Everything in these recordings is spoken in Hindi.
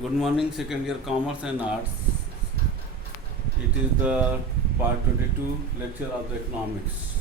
Good morning, second year Commerce and Arts. It is the part 22 lecture of the economics.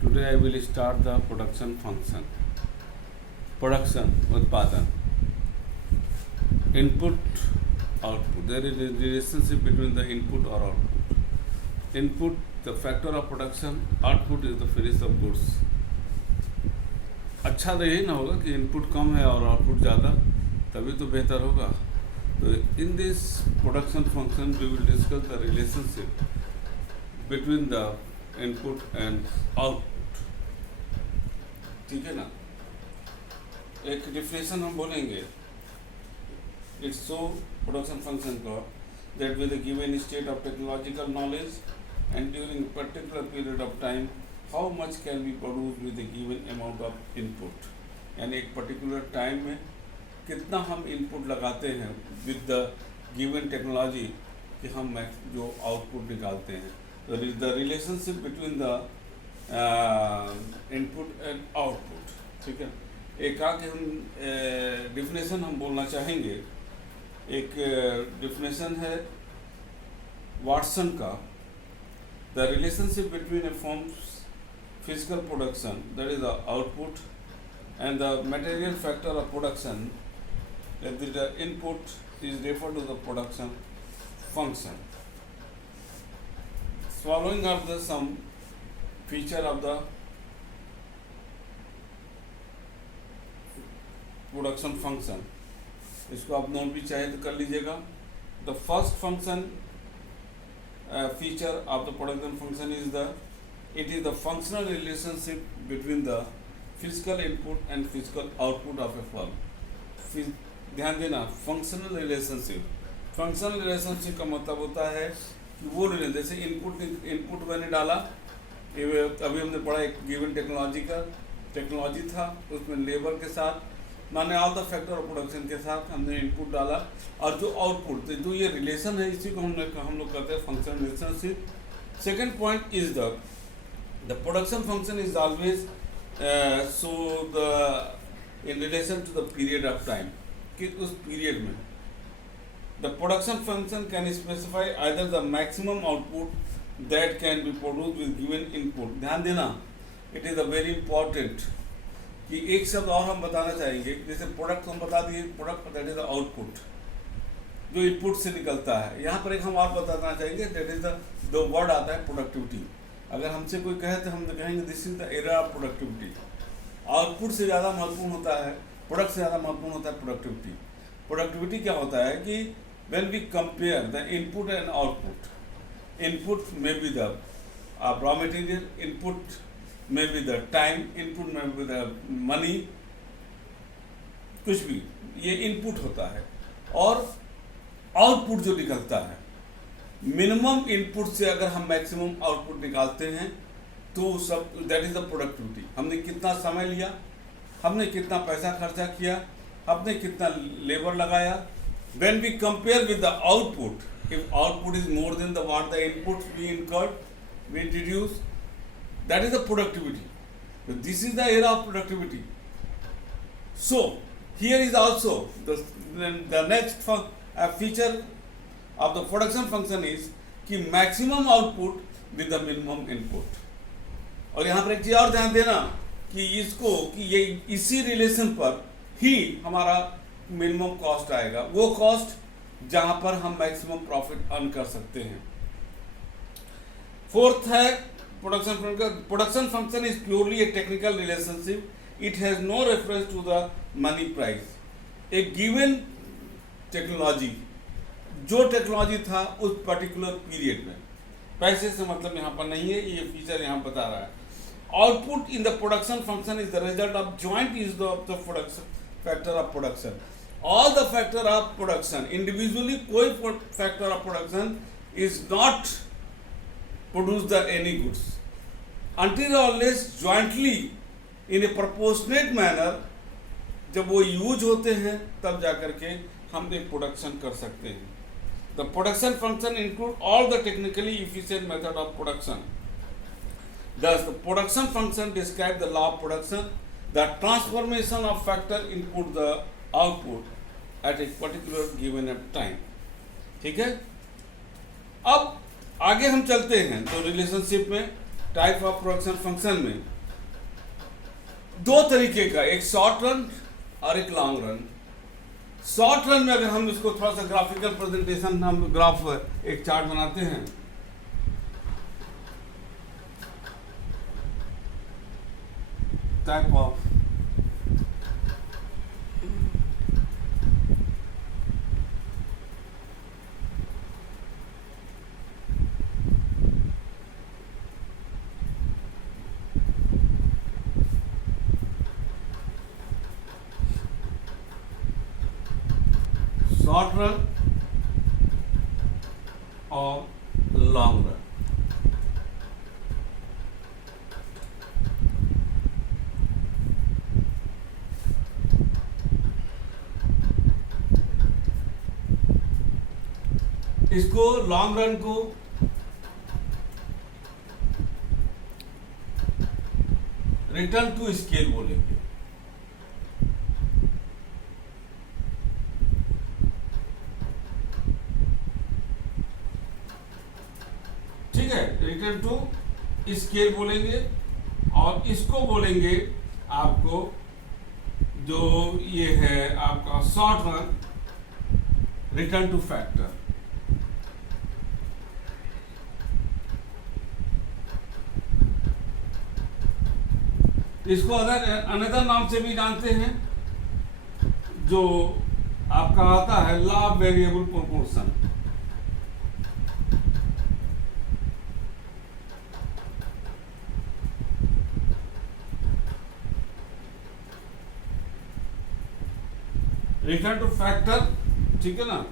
Today I will start the production function. Production, utpadan. Input, output. There is a relationship between the input or output. Input, the factor of production. Output is the finished of goods. अच्छा तो यही ना होगा कि इनपुट कम है और आउटपुट ज़्यादा, तभी तो बेहतर होगा. तो in this production function we will discuss the relationship between the input and output. ठीक है ना. एक डिफिनेशन हम बोलेंगे. इट्स सो प्रोडक्शन फंक्शन का that with a given state of technological knowledge and during a particular period of time, how much can be produced with a given amount of input. यानी एक पर्टिकुलर टाइम में कितना हम इनपुट लगाते हैं विद द गिवन टेक्नोलॉजी कि हम जो आउटपुट निकालते हैं. तो the relationship between the input and output. ठीक है. एक आके हम डिफिनेशन हम बोलना चाहेंगे. एक डिफिनेशन है वाटसन का. The relationship between A firms physical production, that is the output, and the material factor of production, that the input is referred to the production function. Following are the some feature of the production function. इसको आप नोट भी चाहे तो कर लीजिएगा. The first function feature of the production function is it is the functional relationship between the physical input and physical output of a firm. ध्यान देना, फंक्शनल रिलेशनशिप. फंक्शनल रिलेशनशिप का मतलब होता है कि वो जैसे इनपुट मैंने डाला, अभी हमने पढ़ा एक गिवन टेक्नोलॉजी था, उसमें लेबर के साथ माने all the factor of production के साथ हमने इनपुट डाला, और जो आउटपुट जो ये रिलेशन है इसी को हम लोग कहते हैं functional relationship. Second point is the production function is always in relation to the period of time. कि उस period में the production function can specify either the maximum output that can be produced with given input. ध्यान देना, it is a very important कि एक शब्द और हम बताना चाहेंगे. जैसे प्रोडक्ट हम बता दिए, product that is the output जो इनपुट से निकलता है. यहाँ पर एक हम और बताना चाहेंगे, दैट इज द वर्ड आता है प्रोडक्टिविटी. अगर हमसे कोई कहे तो हम कहेंगे this is the era of productivity. Output से ज़्यादा महत्वपूर्ण होता है, प्रोडक्ट से ज़्यादा महत्वपूर्ण होता है प्रोडक्टिविटी. प्रोडक्टिविटी क्या होता है कि when we compare the input and output, input में be the raw material, input में बी द टाइम, इनपुट में बी द मनी, कुछ भी ये इनपुट होता है. और आउटपुट जो निकलता है, मिनिमम इनपुट से अगर हम मैक्सिमम आउटपुट निकालते हैं तो सब दैट इज द प्रोडक्टिविटी. हमने कितना समय लिया, हमने कितना पैसा खर्चा किया, हमने कितना लेबर लगाया. When we compare with the output, if output is more than the what the input we incurred, we introduce, that is the productivity. This is the era of productivity. So here is also the next feature of the production function is कि maximum output with the minimum input. और यहाँ पर एक चीज़ और ध्यान देना कि इसको कि ये इसी रिलेशन पर ही हमारा मिनिमम कॉस्ट आएगा, वो कॉस्ट जहाँ पर हम मैक्सिमम प्रॉफिट अर्न कर सकते हैं. फोर्थ है production function is purely a technical relationship. It has no reference to the money price. A given technology, जो टेक्नोलॉजी था उस पर्टिकुलर पीरियड में, पैसे से मतलब यहाँ पर नहीं है, ये फीचर यहाँ बता रहा है. Output in the production function is the result of joint use of the production factor of production. All the factor of production individually, कोई factor of production is not produce the any goods until or unless jointly in a proportionate manner. जब वो यूज होते हैं तब जाकर के हम एक प्रोडक्शन कर सकते हैं. The production function include all the technically efficient method of production. Thus, the production function describe the law of production, the transformation of factor input the output, at a particular given time. ठीक है, अब आगे हम चलते हैं तो रिलेशनशिप में टाइप ऑफ प्रोडक्शन फंक्शन में दो तरीके का, एक शॉर्ट रन और एक लॉन्ग रन। शॉर्ट रन में अगर हम इसको थोड़ा सा ग्राफिकल प्रेजेंटेशन, हम ग्राफ एक चार्ट बनाते हैं, टाइप ऑफ शॉर्ट रन और लॉन्ग रन। इसको लॉन्ग रन को रिटर्न टू स्केल बोलेंगे। ठीक है, रिटर्न टू स्केल बोलेंगे, और इसको बोलेंगे आपको जो ये है आपका short run return two factor. इसको अनदर नाम से भी जानते हैं, जो आपका आता है law of variable proportion. Return two factor, ठीक है ना।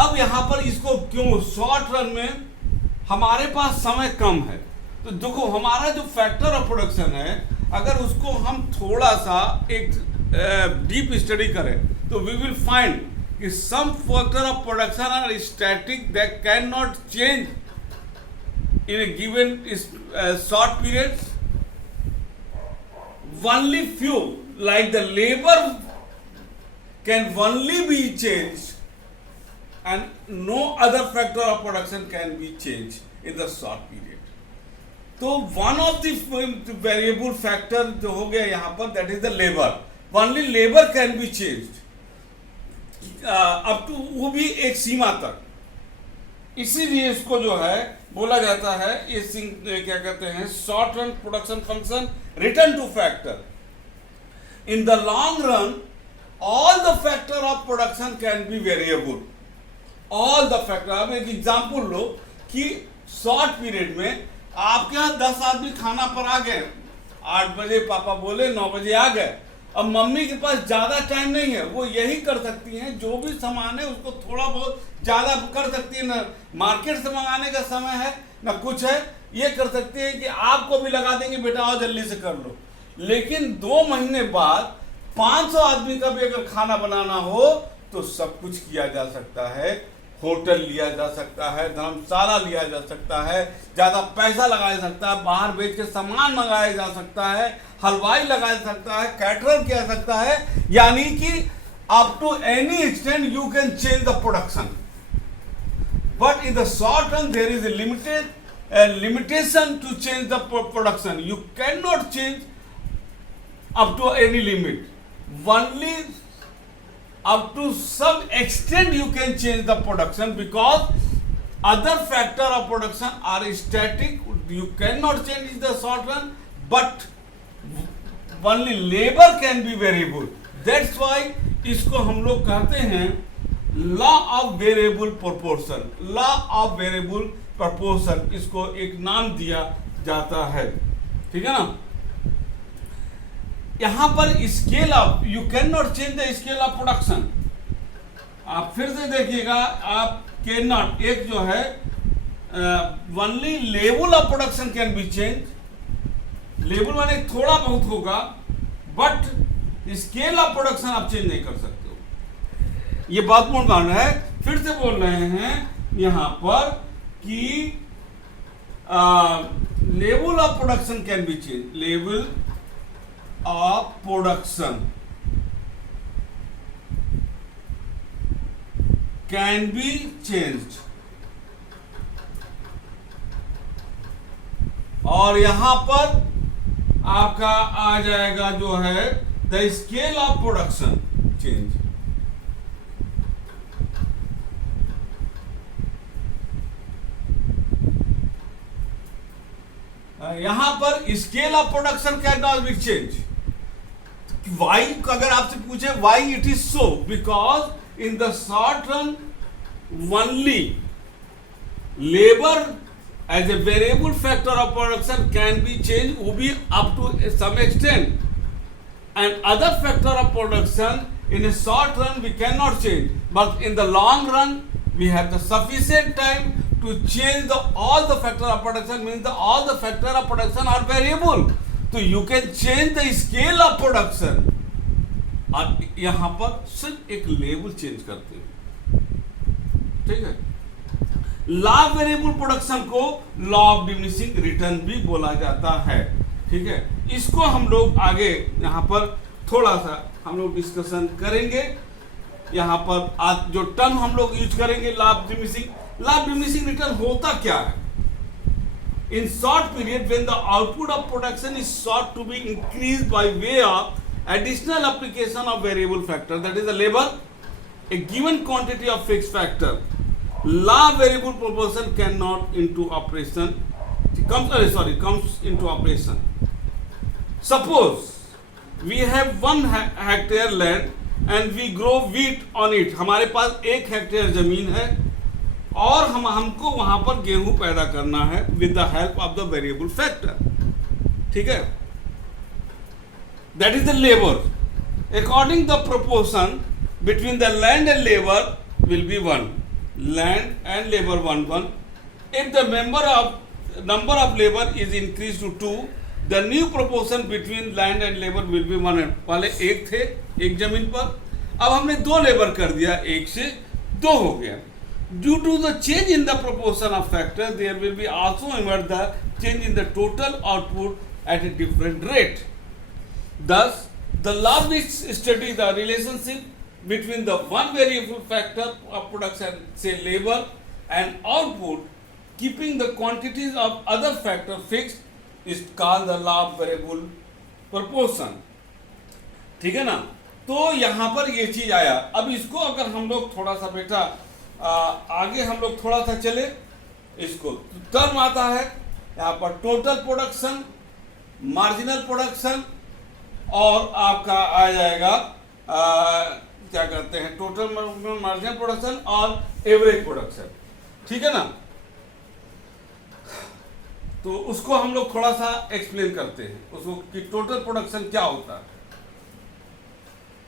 अब यहां पर इसको क्यों, शॉर्ट रन में हमारे पास समय कम है, तो देखो हमारा जो फैक्टर ऑफ प्रोडक्शन है, अगर उसको हम थोड़ा सा एक डीप स्टडी करें तो वी विल फाइंड कि some factor of production are static, that can not change in a given short period. Only few like the labour can only be changed, and no other factor of production can be changed in the short period. तो one of the variable factor जो हो गया यहाँ पर, that is the labor. Only labor can be changed up to, वो भी एक सीमा तक। इसीलिए इसको जो है बोला जाता है, ये क्या कहते हैं, short run production function return two factor. In the long run all the factor of production can be variable, all the factor। अब एक एग्जांपल लो कि शॉर्ट पीरियड में आपके यहाँ 10 आदमी खाना पर आ गए, 8 बजे पापा बोले 9 बजे आ गए। अब मम्मी के पास ज्यादा टाइम नहीं है, वो यही कर सकती हैं, जो भी सामान है उसको थोड़ा बहुत ज्यादा कर सकती है, ना मार्केट से मंगाने का समय है ना कुछ है, ये कर सकती है कि आपको भी लगा देंगे बेटा आओ जल्दी से कर लो। लेकिन 2 महीने बाद 500 आदमी का भी अगर खाना बनाना हो तो सब कुछ किया जा सकता है, होटल लिया जा सकता है, धर्मशाला लिया जा सकता है, ज्यादा पैसा लगाया जा सकता है, बाहर बेच के सामान मंगाया जा सकता है, हलवाई लगाया जा सकता है, कैटरर किया जा सकता है, यानी कि up to any extent you can change the production. But in the short run there is a limitation to change the production. You cannot change up to any limit. Only up to some extent you can change the production, because other factor of production are static. You cannot change the short run, but only labor can be variable. That's why इसको हम लोग कहते हैं law of variable proportion. Law of variable proportion इसको एक नाम दिया जाता है, ठीक है ना। यहां पर scale of, you can not change the scale of production. आप फिर से देखिएगा, आप कैन नॉट, एक जो है only level of production can be change. Level माने थोड़ा बहुत होगा, बट स्केल ऑफ प्रोडक्शन आप चेंज नहीं कर सकते हो। ये बात मूल मान रहा है। फिर से बोल रहे हैं यहां पर कि level of production can be change. Level of production can be changed, और यहां पर आपका आ जाएगा जो है the scale of production change. यहां पर scale of production can not be change. Why अगर आपसे पूछे why it is so, because in the short run only labour as a variable factor of production can be changed, will be up to some extent, and other factor of production in a short run we cannot change, but in the long run we have the sufficient time to change all the factor of production, means all the factor of production are variable, so you can change the scale of production। और यहां पर सिर्फ एक लेवल चेंज करते हैं, ठीक है। लॉ ऑफ वेरिएबल प्रोडक्शन को लॉ ऑफ डिमिनिशिंग रिटर्न भी बोला जाता है, ठीक है। इसको हम लोग आगे यहाँ पर थोड़ा सा हम लोग डिस्कशन करेंगे। यहाँ पर आज जो टर्म हम लोग यूज करेंगे लॉ ऑफ डिमिनिशिंग रिटर्न होता क्या है। In short period when the output of production is sought to be increased by way of additional application of variable factor, that is the labor, a given quantity of fixed factor, law variable proportion cannot into operation comes into operation. Suppose we have 1 hectare land and we grow wheat on it, हमारे पास 1 हेक्टेयर जमीन है और हमको वहां पर गेहूं पैदा करना है with the help of the variable factor, ठीक है। That is the labor. According the proportion between the land and labor will be 1. Land and labor 1:1. If the number of labor is increased to 2, the new proportion between land and labor will be 1. पहले 1 थे 1 जमीन पर, अब हमने 2 लेबर कर दिया, 1 से 2 हो गया। Due to the change in the proportion of factor, there will be also emerge the change in the total output at a different rate. Thus, the law which studies the relationship between the one variable factor of production, say labor, and output, keeping the quantities of other factor fixed, is called the law of variable proportion, ठीक है ना। तो यहाँ पर ये चीज आया। अब इसको अगर हम लोग थोड़ा सा बेटा आगे हम लोग थोड़ा सा चले, इसको टर्म आता है यहाँ पर टोटल प्रोडक्शन, मार्जिनल प्रोडक्शन, और आपका आ जाएगा क्या कहते हैं टोटल मार्जिनल प्रोडक्शन और एवरेज प्रोडक्शन, ठीक है ना। तो उसको हम लोग थोड़ा सा एक्सप्लेन करते हैं उसको कि टोटल प्रोडक्शन क्या होता है।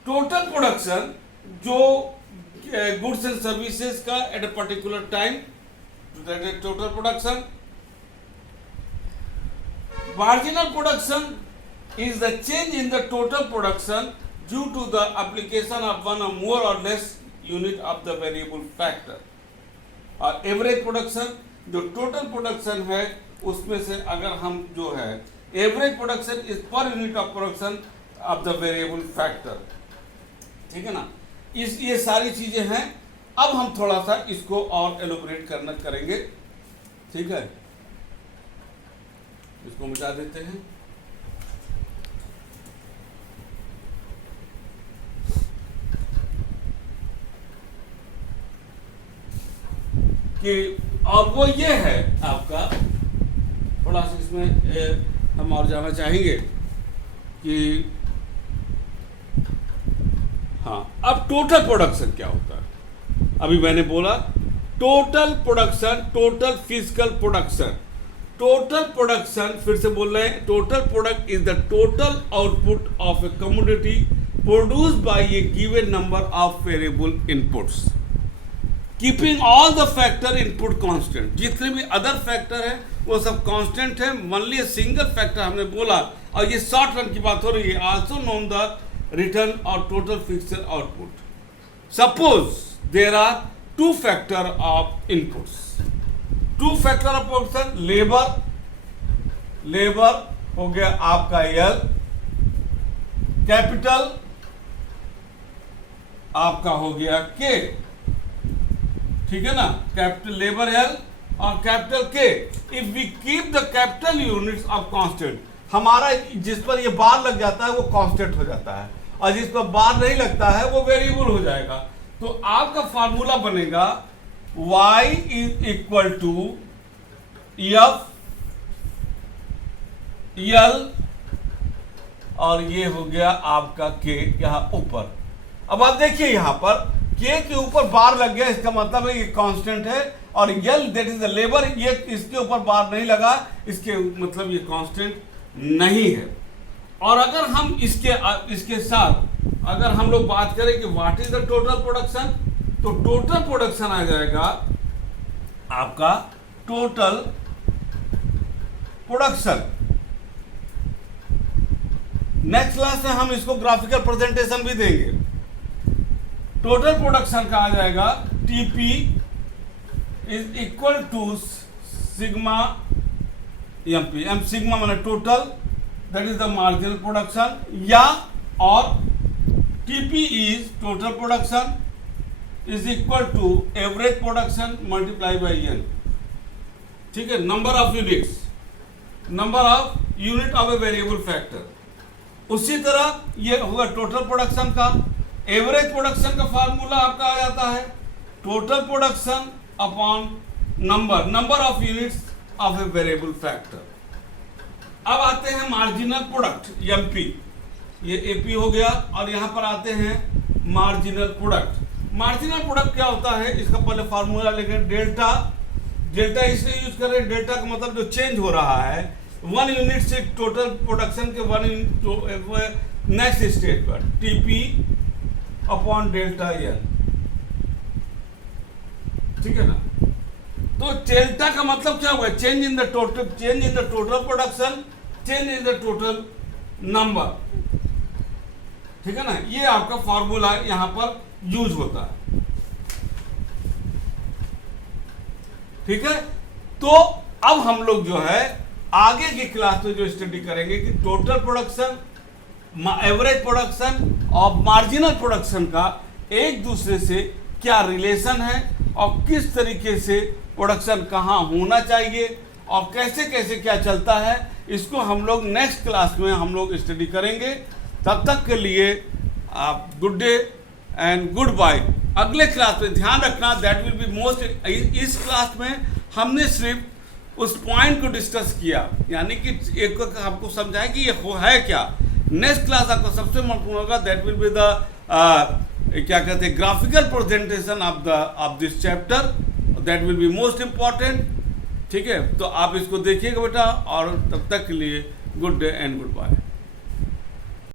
टोटल प्रोडक्शन जो गुड्स एंड सर्विसेज का at a particular time, that is total production. Marginal production is the change in the total production due to the application of one or more or less unit of the variable factor। और एवरेज प्रोडक्शन जो टोटल प्रोडक्शन है उसमें से अगर हम जो है average production is per unit of production of the variable factor, ठीक है ना। ये सारी चीजें हैं। अब हम थोड़ा सा इसको और एलोबरेट करेंगे, ठीक है। इसको मिटा देते हैं। कि और वो ये है आपका, थोड़ा सा इसमें हम और जाना चाहेंगे कि हाँ, अब टोटल प्रोडक्शन क्या होता है। अभी मैंने बोला total production, total physical production. Total production फिर से बोल रहे हैं, total product is the total output of A commodity produced by A given number of variable inputs, keeping all the factor input constant. जितने भी अदर फैक्टर है वो सब कांस्टेंट है, ओनली सिंगल फैक्टर हमने बोला। और ये शॉर्ट रन की बात हो रही है। आल्सो नोन द रिटर्न और total fixed output. Suppose there are 2 factor of inputs, 2 factor of production. Labour हो गया आपका एल, कैपिटल आपका हो गया के, ठीक है ना, कैपिटल लेबर एल और capital K. If we keep the capital units of constant, हमारा जिस पर ये बार लग जाता है वो कांस्टेंट हो जाता है, और जिस पर बार नहीं लगता है वो वेरिएबल हो जाएगा। तो आपका फार्मूला बनेगा y is equal to F L, और ये हो गया आपका के यहां ऊपर। अब आप देखिए यहां पर के के ऊपर बार लग गया, इसका मतलब है ये कांस्टेंट है, और यल दैट इज द लेबर, ये इसके ऊपर बार नहीं लगा, इसके मतलब ये कांस्टेंट नहीं है। और अगर हम इसके साथ अगर हम लोग बात करें कि what is the total production, तो टोटल प्रोडक्शन आ जाएगा आपका टोटल प्रोडक्शन। नेक्स्ट क्लास में हम इसको ग्राफिकल प्रेजेंटेशन भी देंगे। टोटल प्रोडक्शन का आ जाएगा TP is equal to sigma MP. M sigma माने total, that is the marginal production, या और TP is total production is equal to average production multiply by N. ठीक है, number of units, number of unit of a variable factor. उसी तरह ये होगा टोटल प्रोडक्शन का। एवरेज प्रोडक्शन का फार्मूला आपका आ जाता है total production upon number of units of a variable factor. अब आते हैं मार्जिनल प्रोडक्ट एमपी, ये एपी हो गया, और यहां पर आते हैं मार्जिनल प्रोडक्ट। मार्जिनल प्रोडक्ट क्या होता है, इसका पहले फार्मूला लेंगे डेल्टा। डेल्टा इसलिए यूज कर रहे हैं, डेल्टा का मतलब जो चेंज हो रहा है 1 यूनिट से टोटल प्रोडक्शन के 1 यूनिट नेक्स्ट स्टेज पर, टीपी अपॉन डेल्टा एन। ठीक है ना, तो डेल्टा का मतलब क्या हुआ, change in the total production, change in the total number. ठीक है ना, ये आपका फॉर्मूला यहां पर यूज होता है। ठीक है, तो अब हम लोग जो है आगे की क्लास में जो स्टडी करेंगे कि टोटल प्रोडक्शन, एवरेज प्रोडक्शन और मार्जिनल प्रोडक्शन का एक दूसरे से क्या रिलेशन है, और किस तरीके से प्रोडक्शन कहाँ होना चाहिए और कैसे कैसे क्या चलता है, इसको हम लोग नेक्स्ट क्लास में हम लोग स्टडी करेंगे। तब तक के लिए आप good day and good bye. अगले क्लास में ध्यान रखना, दैट विल बी मोस्ट, इस क्लास में हमने सिर्फ उस पॉइंट को डिस्कस किया, यानी कि एक आपको समझाया कि ये है क्या। नेक्स्ट क्लास आपका सबसे महत्वपूर्ण होगा, दैट विल बी द क्या कहते हैं graphical presentation of this chapter, that will be most important. ठीक है, तो आप इसको देखिएगा बेटा, और तब तक के लिए good day and good bye.